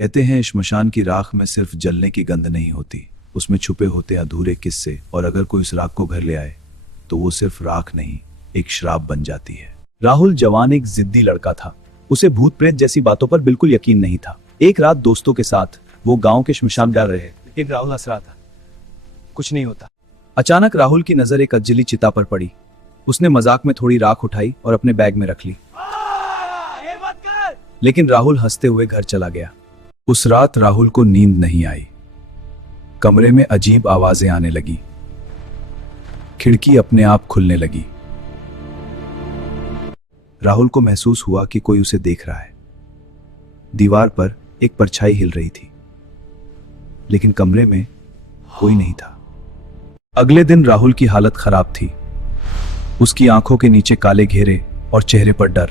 कहते हैं श्मशान की राख में सिर्फ जलने की गंध नहीं होती, उसमें छुपे होते अधूरे किस्से, और अगर कोई उस राख को घर ले आए तो वो सिर्फ राख नहीं, एक श्राप बन जाती है। राहुल जवान एक जिद्दी लड़का था। उसे भूत प्रेत जैसी बातों पर बिल्कुल यकीन नहीं था। एक रात दोस्तों के साथ वो गांव के श्मशान जा रहे थे। राहुल हंस रहा था, कुछ नहीं होता। अचानक राहुल की नजर एक अजली चिता पर पड़ी। उसने मजाक में थोड़ी राख उठाई और अपने बैग में रख ली, लेकिन राहुल हंसते हुए घर चला गया। उस रात राहुल को नींद नहीं आई। कमरे में अजीब आवाजें आने लगी, खिड़की अपने आप खुलने लगी। राहुल को महसूस हुआ कि कोई उसे देख रहा है। दीवार पर एक परछाई हिल रही थी, लेकिन कमरे में कोई नहीं था। अगले दिन राहुल की हालत खराब थी। उसकी आंखों के नीचे काले घेरे और चेहरे पर डर।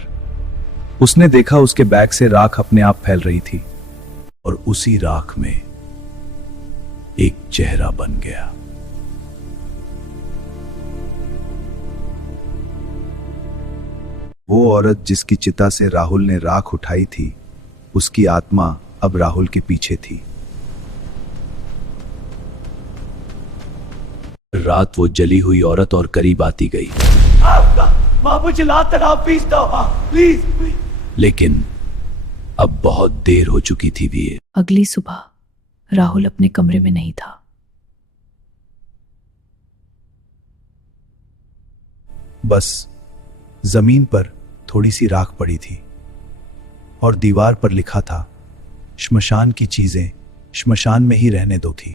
उसने देखा उसके बैग से राख अपने आप फैल रही थी, और उसी राख में एक चेहरा बन गया। वो औरत जिसकी चिता से राहुल ने राख उठाई थी, उसकी आत्मा अब राहुल के पीछे थी। रात वो जली हुई औरत और करीब आती गई, प्लीज। लेकिन अब बहुत देर हो चुकी थी। वीर अगली सुबह राहुल अपने कमरे में नहीं था। बस जमीन पर थोड़ी सी राख पड़ी थी, और दीवार पर लिखा था, श्मशान की चीजें श्मशान में ही रहने दो थी।